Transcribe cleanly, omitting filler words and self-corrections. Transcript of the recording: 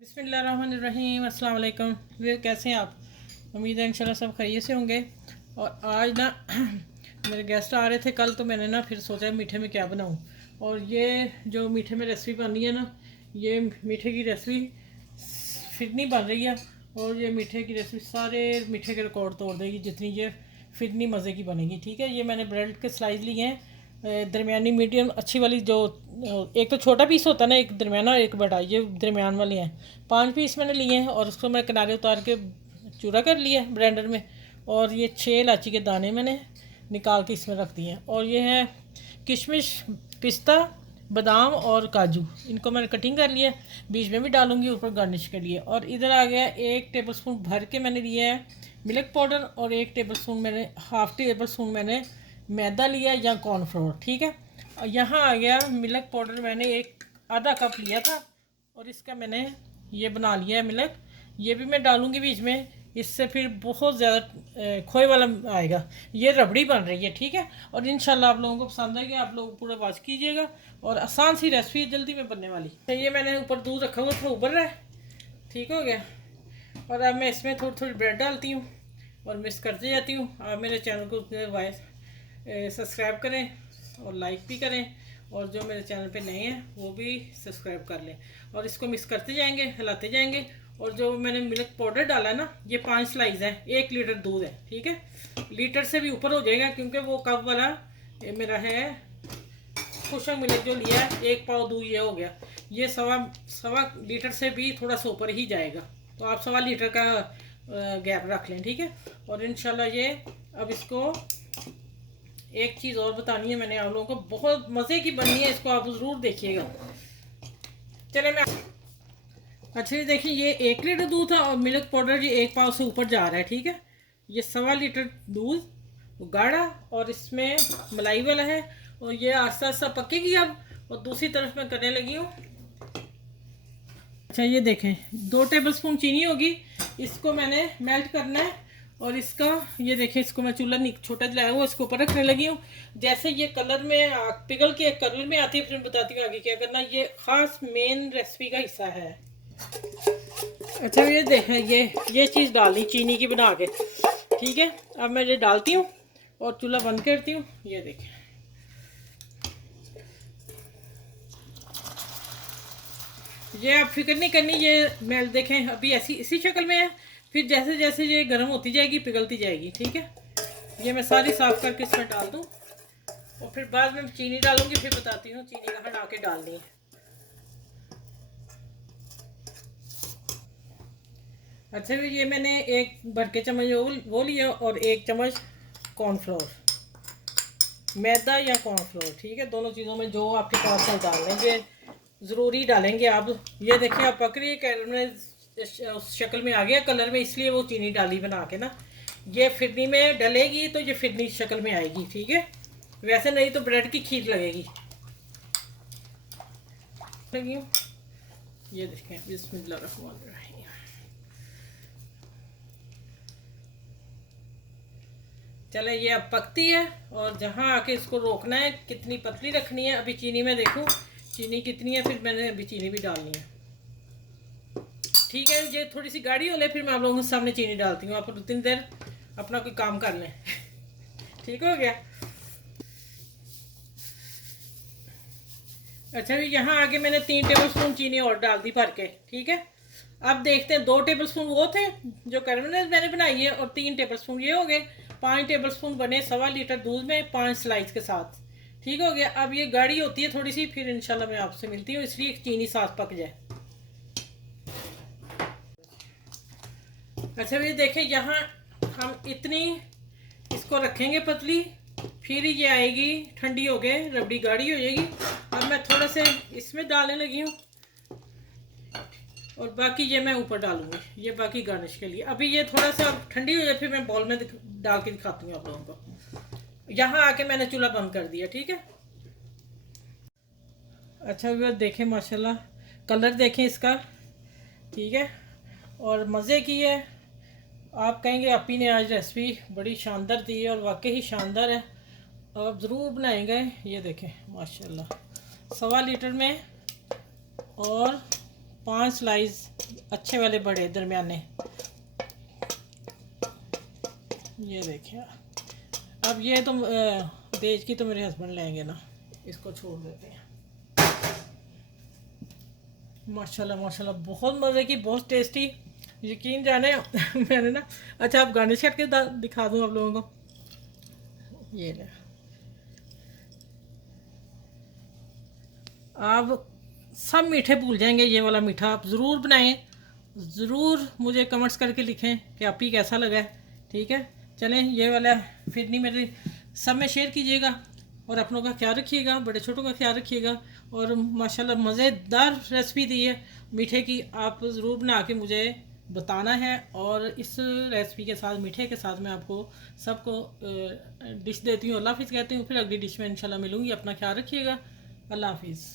बिस्मिल्लाहिर्रहमानिर्रहीम। अस्सलाम वालेकुम। वे कैसे हैं आप? उम्मीद है इंशाल्लाह सब खैरियत से होंगे। और आज ना मेरे गेस्ट आ रहे थे कल, तो मैंने ना फिर सोचा मीठे में क्या बनाऊं। और ये जो मीठे में रेसिपी बनी है ना, ये मीठे की रेसिपी फिरनी बन रही है। और ये मीठे की रेसिपी सारे मीठे के रिकॉर्ड तोड़ देगी, जितनी ये फिरनी मज़े की बनेगी। ठीक है, ये मैंने ब्रेड के स्लाइस लिए हैं, दरमियानी मीडियम अच्छी वाली। जो एक तो छोटा पीस होता है ना, एक दरमियाना और एक बड़ा, ये दरमियान वाले हैं। 5 पीस मैंने लिए हैं और उसको मैं किनारे उतार के चूरा कर लिया ब्लेंडर में। और ये 6 इलायची के दाने मैंने निकाल के इसमें रख दिए हैं। और ये है किशमिश, पिस्ता, बादाम और काजू, इनको मैंने कटिंग कर लिया। बीच में भी डालूंगी ऊपर गार्निश के लिए। और इधर आ गया 1 टेबल स्पून भर के मैंने लिया है मिल्क पाउडर, और 1 टेबल स्पून मैंने ½ टेबल स्पून मैंने मैदा लिया या कॉर्नफ्लोर। ठीक है, और यहाँ आ गया मिल्क पाउडर, मैंने एक आधा कप लिया था और इसका मैंने ये बना लिया है मिल्क। ये भी मैं डालूंगी बीच में, इससे फिर बहुत ज़्यादा खोए वाला आएगा। ये रबड़ी बन रही है। ठीक है, और इंशाल्लाह आप लोगों को पसंद आएगी। आप लोग पूरा वॉच कीजिएगा। और आसान सी रेसिपी है, जल्दी में बनने वाली। तो ये मैंने ऊपर दूध रखा हुआ था, उबल रहा है। ठीक हो गया। और अब मैं इसमें थोड़ी थोड़ी ब्रेड डालती हूँ और मिक्स करती जाती हूँ। आप मेरे चैनल को सब्सक्राइब करें और लाइक भी करें, और जो मेरे चैनल पे नए हैं वो भी सब्सक्राइब कर लें। और इसको मिक्स करते जाएंगे, हिलाते जाएंगे। और जो मैंने मिल्क पाउडर डाला है ना, ये 5 स्लाइस है, 1 लीटर दूध है। ठीक है, लीटर से भी ऊपर हो जाएगा, क्योंकि वो कप वाला मेरा है खुशक मिल्क जो लिया है, 1 पाव दूध ये हो गया। ये सवा सवा लीटर से भी थोड़ा सा ऊपर ही जाएगा, तो आप सवा लीटर का गैप रख लें। ठीक है, और इंशाल्लाह ये अब इसको एक चीज़ और बतानी है मैंने आप लोगों को, बहुत मज़े की बननी है, इसको आप ज़रूर देखिएगा। चले मैं अच्छा ये देखिए, ये 1 लीटर दूध था और मिल्क पाउडर ये 1 पाव से ऊपर जा रहा है। ठीक है, ये सवा लीटर दूध गाढ़ा और इसमें मलाई वाला है। और ये आस्ता आस्ता पकेगी अब। और दूसरी तरफ मैं करने लगी हूँ। अच्छा ये देखें, 2 टेबल स्पून चीनी होगी, इसको मैंने मेल्ट करना है। और इसका ये देखें, इसको मैं चूल्हा छोटा जलाया हुआ, इसको ऊपर रखने लगी हूँ। जैसे ये कलर में पिघल के कलर में आती है, फिर बताती हूँ आगे क्या करना। ये खास मेन रेसिपी का हिस्सा है। अच्छा ये देखें, ये चीज़ डालनी चीनी की बना के। ठीक है, अब मैं ये डालती हूँ और चूल्हा बंद करती हूँ। ये देखें, ये आप फिक्र नहीं करनी, ये मैं देखें अभी ऐसी इसी शक्ल में है। फिर जैसे जैसे ये गर्म होती जाएगी, पिघलती जाएगी। ठीक है, ये मैं सारी साफ करके इसमें डाल दूँ और फिर बाद में चीनी डालूंगी, फिर बताती हूँ चीनी कहाँ डाल के डालनी है। अच्छा ये मैंने 1 बड़े चम्मच वो लिया और 1 चम्मच कॉर्नफ्लोर, मैदा या कॉर्नफ्लोर। ठीक है, दोनों चीज़ों में जो आपके पास है डाल लेंगे, ज़रूरी डालेंगे आप। ये देखिए आप पक रही है, कैरमल उस शक्ल में आ गया कलर में, इसलिए वो चीनी डाली बना के ना। ये फिरनी में डलेगी तो ये फिरनी शक्ल में आएगी। ठीक है, वैसे नहीं तो ब्रेड की खीर लगेगी। ये देखें, बिस्मिल्लाहिर्रहमानिर्रहीम। चले ये अब पकती है, और जहाँ आके इसको रोकना है, कितनी पतली रखनी है। अभी चीनी में देखूँ चीनी कितनी है, फिर मैंने अभी चीनी भी डालनी है। ठीक है, ये थोड़ी सी गाढ़ी हो ले, फिर मैं आप लोगों के सामने चीनी डालती हूँ। आप 2-3 देर अपना कोई काम कर लें। ठीक हो गया। अच्छा भी यहाँ आगे मैंने 3 टेबल स्पून चीनी और डाल दी भर के। ठीक है, अब देखते हैं, 2 टेबल स्पून वो थे जो कैरमल मैंने बनाई है, और 3 टेबल स्पून ये हो गए। 5 टेबल स्पून बने सवा लीटर दूध में 5 स्लाइस के साथ। ठीक हो गया। अब ये गाढ़ी होती है थोड़ी सी, फिर इंशाल्लाह मैं आपसे मिलती हूँ, इसलिए चीनी साथ पक जाए। अच्छा ये देखें, यहाँ हम इतनी इसको रखेंगे पतली, फिर ये आएगी ठंडी हो गए, रबड़ी गाढ़ी हो जाएगी। अब मैं थोड़ा से इसमें डालने लगी हूँ, और बाकी ये मैं ऊपर डालूंगी, ये बाकी गार्निश के लिए। अभी ये थोड़ा सा ठंडी हो जाए, फिर मैं बॉल में डाल के दिखाती हूँ आप लोगों को। यहाँ आके मैंने चूल्हा बंद कर दिया। ठीक है, अच्छा वो देखें, माशाल्लाह कलर देखें इसका। ठीक है, और मज़े की है। आप कहेंगे आपी ने आज रेसिपी बड़ी शानदार दी है, और वाकई ही शानदार है। आप ज़रूर बनाएंगे। ये देखें माशाल्लाह, सवा लीटर में और 5 स्लाइस अच्छे वाले बड़े दरमियाने, ये देखिए। अब ये तो बेच की तो मेरे हस्बैंड लेंगे ना, इसको छोड़ देते हैं। माशाल्लाह माशाल्लाह, बहुत मज़े की, बहुत टेस्टी, यकीन जाने। मैंने ना, अच्छा आप गार्निश करके दिखा दूँ आप लोगों को, ये ले। आप सब मीठे भूल जाएंगे, ये वाला मीठा आप ज़रूर बनाएं, ज़रूर मुझे कमेंट्स करके लिखें कि आप ही कैसा लगा है। ठीक है, चलें, ये वाला फिरनी मेरी सब में शेयर कीजिएगा, और अपनों का ख्याल रखिएगा, बड़े छोटों का ख्याल रखिएगा। और माशाल्लाह मज़ेदार रेसिपी दी है मीठे की, आप ज़रूर बना के मुझे बताना है। और इस रेसिपी के साथ, मीठे के साथ, मैं आपको सबको डिश देती हूँ, अल्लाह हाफिज़ कहती हूँ। फिर अगली डिश में इंशाल्लाह मिलूँगी। अपना ख्याल रखिएगा, अल्लाह हाफिज़।